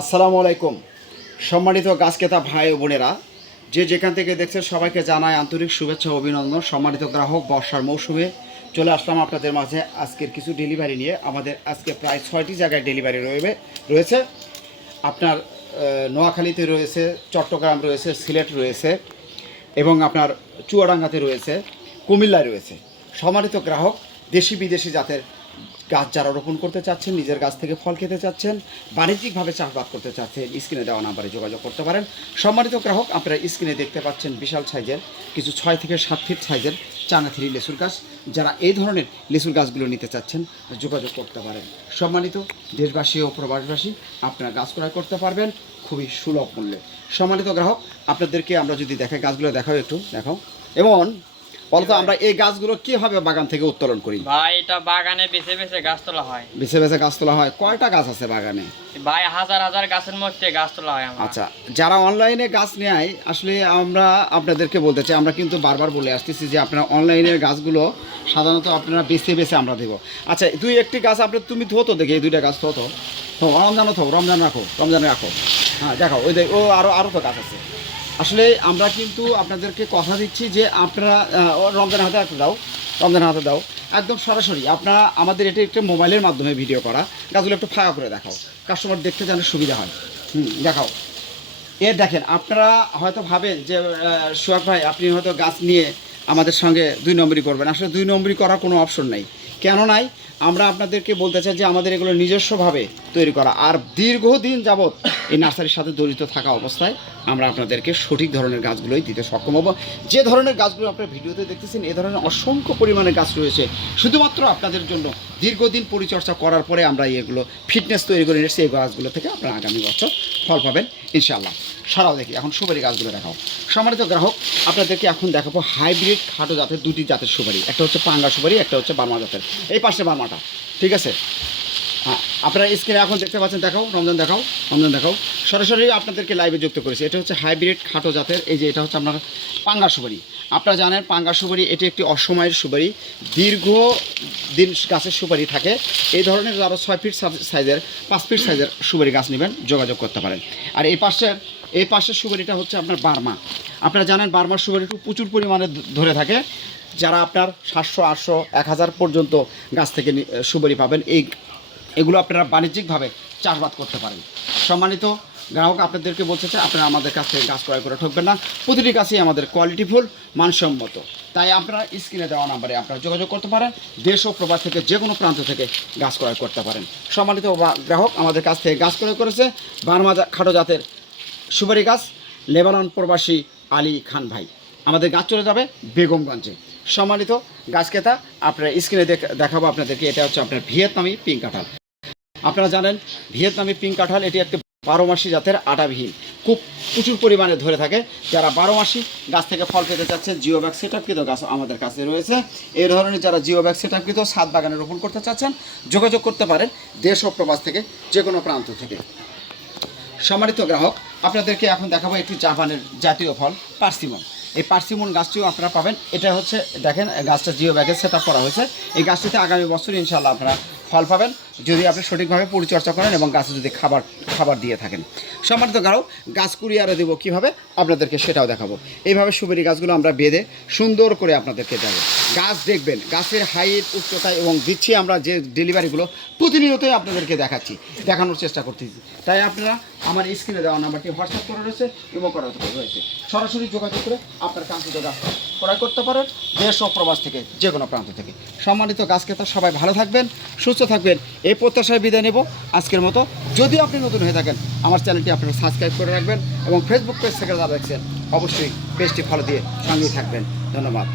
আসসালামু আলাইকুম। সম্মানিত গাছ ক্রেতা ভাই ও বোনেরা, যে যেখান থেকে দেখছেন সবাইকে জানাই আন্তরিক শুভেচ্ছা ও অভিনন্দন। সম্মানিত গ্রাহক, বর্ষার মৌসুমে চলে আসলাম আপনাদের মাঝে আজকের কিছু ডেলিভারি নিয়ে। আমাদের আজকে প্রায় 6টি জায়গায় ডেলিভারি রয়েছে। আপনার নোয়াখালীতে রয়েছে, চট্টগ্রাম রয়েছে, সিলেট রয়েছে এবং আপনার চুয়াডাঙ্গাতে রয়েছে, কুমিল্লায় রয়েছে। সম্মানিত গ্রাহক, দেশি বিদেশি জাতের গাছ যারা রোপণ করতে চাচ্ছেন, নিজের গাছ থেকে ফল খেতে চাচ্ছেন, বাণিজ্যিকভাবে চাষবাস করতে চাচ্ছেন, স্ক্রিনে দেওয়া নাম্বারে যোগাযোগ করতে পারেন। সম্মানিত গ্রাহক, আপনারা স্ক্রিনে দেখতে পাচ্ছেন বিশাল সাইজের কিছু 6 থেকে 7 ফিট সাইজের চায়না লেচুর গাছ। যারা এই ধরনের লেচুর গাছগুলো নিতে চাচ্ছেন যোগাযোগ করতে পারেন। সম্মানিত দেশবাসী ও প্রবাসবাসী, আপনারা গাছ ক্রয় করতে পারবেন খুবই সুলভ মূল্যে। সম্মানিত গ্রাহক, আপনাদেরকে আমরা যদি দেখাই, গাছগুলো দেখাও, একটু দেখাও। এবং বলতো আমরা এই গাছগুলো কিভাবে বাগান থেকে উত্তোলন করি? ভাই এটা বাগানে বেছে বেছে গাছ তোলা হয়। বেছে বেছে গাছ তোলা হয়। কয়টা গাছ আছে বাগানে? ভাই হাজার হাজার গাছের মধ্যে গাছ তোলা হয় আমার। আচ্ছা, যারা অনলাইনে গাছ নেয়, আসলে আমরা আপনাদেরকে বলতে চাই, আমরা কিন্তু বারবার বলে আসতেছি যে আপনারা অনলাইনের গাছগুলো সাধারণত আপনারা বেছে বেছে আমরা দেবো। আচ্ছা, একটি গাছ আপনার তুমি ধোতো দেখি, এই 2টা গাছ ধোতো, রমজান রাখো, রমজানে রাখো। হ্যাঁ দেখাও, ওই দেখ, আরও তো গাছ আছে। আসলে আমরা কিন্তু আপনাদেরকে কথা দিচ্ছি যে আপনারা রমজানের হাতে দাও একদম সরাসরি। আপনারা আমাদের এটা একটা মোবাইলের মাধ্যমে ভিডিও করা, গাছগুলো একটু ফাঁকা করে দেখাও, কাস্টমার দেখতে যেন সুবিধা হয়। দেখাও। দেখেন, আপনারা হয়তো ভাবেন যে সোহাগ ভাই আপনি হয়তো গাছ নিয়ে আমাদের সঙ্গে 2 নম্বরই করবেন। আসলে 2 নম্বরই করার কোনো অপশন নাই। কেন নাই? আমরা আপনাদেরকে বলতে চাই যে আমাদের এগুলো নিজস্বভাবে তৈরি করা, আর দীর্ঘদিন যাবৎ এই নার্সারির সাথে জড়িত থাকা অবস্থায় আমরা আপনাদেরকে সঠিক ধরনের গাছগুলোই দিতে সক্ষম হব। যে ধরনের গাছগুলো আপনার ভিডিওতে দেখতেছেন, এ ধরনের অসংখ্য পরিমাণে গাছ রয়েছে শুধুমাত্র আপনাদের জন্য। দীর্ঘদিন পরিচর্যা করার পরে আমরা এগুলো ফিটনেস তৈরি করে নিচ্ছি। এই গাছগুলো থেকে আপনারা আগামী বছর ফল পাবেন ইনশাআল্লাহ। সারাও দেখি, এখন সুপারি গাছগুলো দেখাও। সম্মানিত গ্রাহক, আপনাদেরকে এখন দেখাবো হাইব্রিড খাটো জাতের 2টি জাতের সুপারি। একটা হচ্ছে পাঙ্গা সুপারি, একটা হচ্ছে বার্মা জাতের। এই পাশে বার্মাটা, ঠিক আছে? হ্যাঁ, আপনারা স্ক্রিনে এখন দেখতে পাচ্ছেন। দেখাও, রমজান দেখাও। সরাসরি আপনাদেরকে লাইভে যুক্ত করেছি। এটা হচ্ছে হাইব্রিড খাটো জাতের। এই যে এটা হচ্ছে আপনার পাঙ্গা সুপারি। আপনারা জানেন পাঙ্গা সুপারি এটি একটি অসময়ের সুপারি, দীর্ঘ দিন গাছের সুপারি থাকে। এই ধরনের যারা 6 ফিট সাইজের, 5 ফিট সাইজের সুপারি গাছ নেবেন, যোগাযোগ করতে পারেন। আর এই পাশের সুপারিটা হচ্ছে আপনার বার্মা। আপনারা জানেন বার্মার সুপারি প্রচুর পরিমাণে ধরে থাকে। যারা আপনার 700, 800, 1000 পর্যন্ত গাছ থেকে সুপারি পাবেন। এগুলো আপনারা বাণিজ্যিকভাবে চাষবাস করতে পারেন। সম্মানিত গ্রাহক, আপনাদেরকে বলতে চাই আপনারা আমাদের কাছ থেকে গাছ ক্রয় করে ঠকবেন না। প্রতিটি গাছই আমাদের কোয়ালিটিফুল, মানসম্মত। তাই আপনারা স্ক্রিনে দেওয়া নাম্বারে আপনারা যোগাযোগ করতে পারেন। দেশ ও প্রবাস থেকে যে কোনো প্রান্ত থেকে গাছ ক্রয় করতে পারেন। সম্মানিত গ্রাহক, আমাদের কাছ থেকে গাছ ক্রয় করেছে বার্মা খাটো জাতের সুপারি গাছ, লেবানন প্রবাসী আলী খান ভাই। আমাদের গাছ চলে যাবে বেগমগঞ্জে। সম্মানিত গাছ ক্রেতা, আপনারা স্ক্রিনে দেখাবো আপনাদেরকে। এটা হচ্ছে আপনার ভিয়েতনামি পিঙ্ক কাঁঠাল। আপনারা জানেন ভিয়েতনামি পিঙ্ক কাঁঠাল এটি একটা 12 মাসি জাতের, আটাবিহীন, খুব প্রচুর পরিমাণে ধরে থাকে। যারা 12 মাসি গাছ থেকে ফল পেতে চাচ্ছেন, জিও ব্যাগ সেটআপকৃত গাছ আমাদের কাছে রয়েছে। এই ধরনের যারা জিও ব্যাগ সেটআপকৃত ছাদ বাগানে রোপণ করতে চাচ্ছেন, যোগাযোগ করতে পারেন দেশ ও প্রবাস থেকে যে কোনো প্রান্ত থেকে। সম্মানিত গ্রাহক, আপনাদেরকে এখন দেখাবো একটি জাপানের জাতীয় ফল পার্সিমন। এই পার্সিমন গাছটিও আপনারা পাবেন। এটা হচ্ছে দেখেন, গাছটা জিও ব্যাগে সেট করা হয়েছে। এই গাছটিতে আগামী বছর ইনশাআল্লাহ আপনারা ফল পাবেন যদি আপনি সঠিকভাবে পরিচর্যা করেন এবং গাছে যদি খাবার দিয়ে থাকেন। সম্মানিত গ্রাহক, গাছ কুরিয়ারে দেবো কীভাবে আপনাদেরকে সেটাও দেখাবো। এইভাবে সুপারি গাছগুলো আমরা বেঁধে সুন্দর করে আপনাদেরকে দেবো। গাছ দেখবেন, গাছের হাইট, উচ্চতা এবং দিচ্ছি আমরা যে ডেলিভারিগুলো প্রতিনিয়তই আপনাদেরকে দেখানোর চেষ্টা করতেছি। তাই আপনারা আমার স্ক্রিনে দেওয়া নাম্বারটি হোয়াটসঅ্যাপ করা রয়েছে এবং করা রয়েছে। সরাসরি যোগাযোগ করে আপনার কাঙ্ক্ষিত গাছ ক্রয় করতে পারেন দেশ ও প্রবাস থেকে যে কোনো প্রান্ত থেকে। সম্মানিত গাছ ক্রেতা, সবাই ভালো থাকবেন, সুস্থ থাকবেন, এই প্রত্যাশায় বিদায় নেব আজকের মতো। যদি আপনি নতুন হয়ে থাকেন, আমার চ্যানেলটি আপনারা সাবস্ক্রাইব করে রাখবেন এবং ফেসবুক পেজ থেকে যারা দেখছেন অবশ্যই পেজটি ফলো দিয়ে সঙ্গেই থাকবেন। ধন্যবাদ।